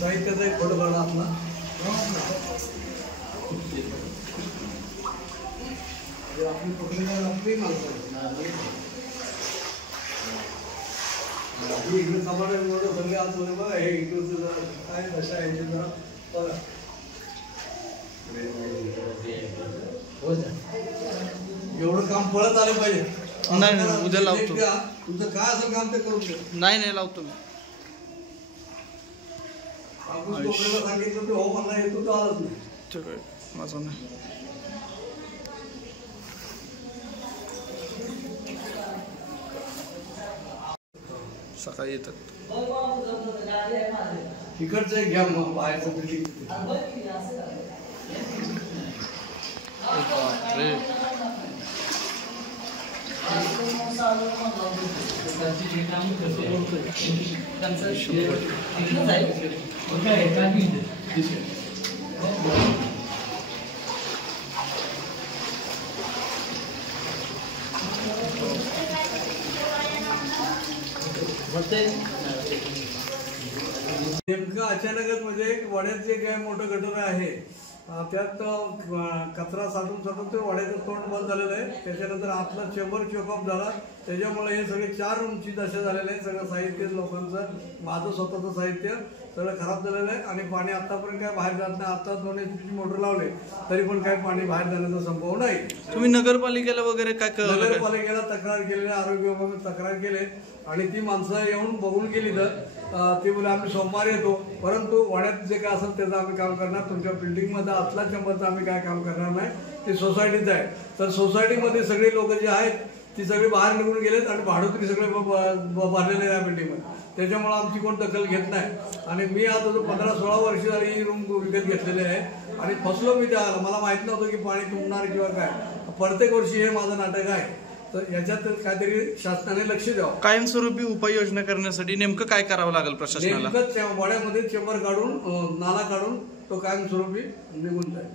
साहित्याचा एक फोटो काढा आपला. आपली पकडलेला आपली माणसं इकडे समाधान सगळे आज बघा हे इकडचं काय भाषा आहे जरा बघा. एवढं काम पळत आलं पाहिजे. नाही उद्या लावतो. तुमचं काय असेल काम ते करू शकतो. नाही लावतो मी. आपण सांगितलं हो म्हणला येतो तर आलंच नाही. माझं नाही. सकाळी येतात. तिकडचं एक घ्या मग बाहेरचं बिल्डिंग. नेमकं अचानकच म्हणजे वड्यात जे काय मोठं गटर आहे त्यात कचरा साठून ते वड्याचं तोंड बंद झालेलं आहे. त्याच्यानंतर आपला चेंबर चोकअप झाला. त्याच्यामुळे हे सगळे 4 रूमची दशा झालेलं आहे. सगळं साहित्य लोकांचं माझं स्वतःचं साहित्य सगळं खराब झालेलं आहे आणि पाणी आतापर्यंत काय बाहेर जात नाही. आता 2 HP मोटर लावले तरी पण काय पाणी बाहेर जाण्याचा संभव नाही. तुम्ही नगरपालिकेला वगैरे काय नगरपालिकेला तक्रार केलेली, आरोग्य विभागात तक्रार केले आणि ती माणसं येऊन बघून गेली तर ती बोले आम्ही सोमवारी येतो. परंतु वाड्यात जे काय असेल त्याचं आम्ही काम करणार. तुमच्या बिल्डिंगमध्ये असला चंबरचं आम्ही काय काम करणार नाही. ती सोसायटीच आहे. तर सोसायटीमध्ये सगळी लोक जी आहेत ती सगळी बाहेर निघून गेलेत आणि भाडोत्री सगळे भरलेले आहे बिल्डिंगमध्ये. त्याच्यामुळे आमची कोण दखल घेत नाही. आणि मी आता 15-16 वर्ष झाली ही रूम विकत घेतलेले आहे आणि फसलो मी त्याला. मला माहित नव्हतं की पाणी तुंबणार किंवा काय. प्रत्येक वर्षी हे माझं नाटक आहे. तर याच्यात काहीतरी शासनाने लक्ष द्यावं. कायमस्वरूपी उपाययोजना करण्यासाठी नेमकं काय करावं लागेल प्रशासनाला? नेमकं वाड्यामध्ये चेंबर काढून नाला काढून तो कायमस्वरूपी निघून जाईल.